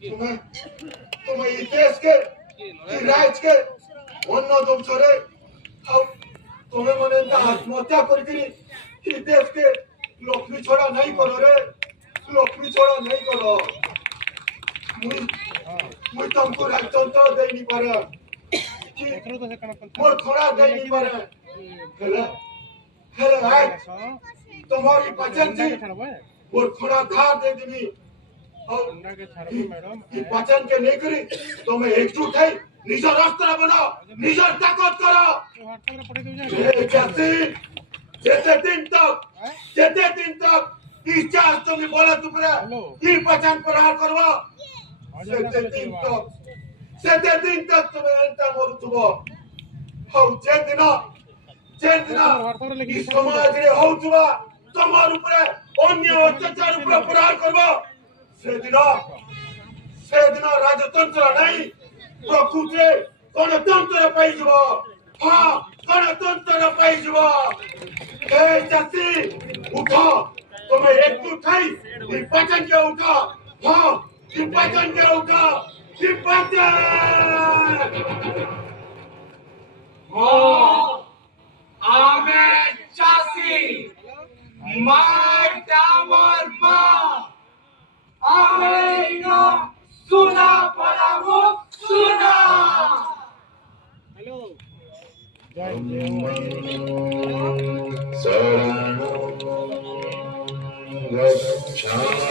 तुम्हें तुम्हें ई देश के ई राज्य के अन्न दम छरे ଆଉ ତମେ ମାନେ ଏନ୍ତା ଆତ୍ମହତ୍ୟା କରିକିରି ଏ ଦେଶ के ଲକ୍ଷ୍ମୀ ଛଡା ନାଇଁ କର ରେ ଲକ୍ଷ୍ମୀ ଛଡା ନାଇଁ କର मुई तुमको राजतंत्र देई नहीं पारे मोर खड़ा देई नहीं पारे हेले हेले भाई तुम्हारी वचन थी मोर खड़ा खा दे देनी और ये वचन के लेकरी तुम्हें एकजुट है निजर रास्ता बनाओ निजर ताकत करो जेते दिन तक इच्छा तुम्हें बोला तुमरा ये वचन प्रहार करवा सेते दिन तक तुम्हें एंता मोरुतुबो हौ जेदिना इस समाज रे होउतुबा तमार ऊपर अन्य अत्याचार ऊपर प्रहार करबो सेदिन राजतंत्र नहीं प्रकृति गणतंत्र पाई जब हाँ गणतंत्र पाई जब ए जाति उठो तुम्हें एकजुट है निर्वाचन के उठा हाँ निर्वाचन के उठा निर्वाचन हाँ आमे चासी माय डामर बा आमे ना सुना पड़ा वो सुना हेलो शरणं गच्छामि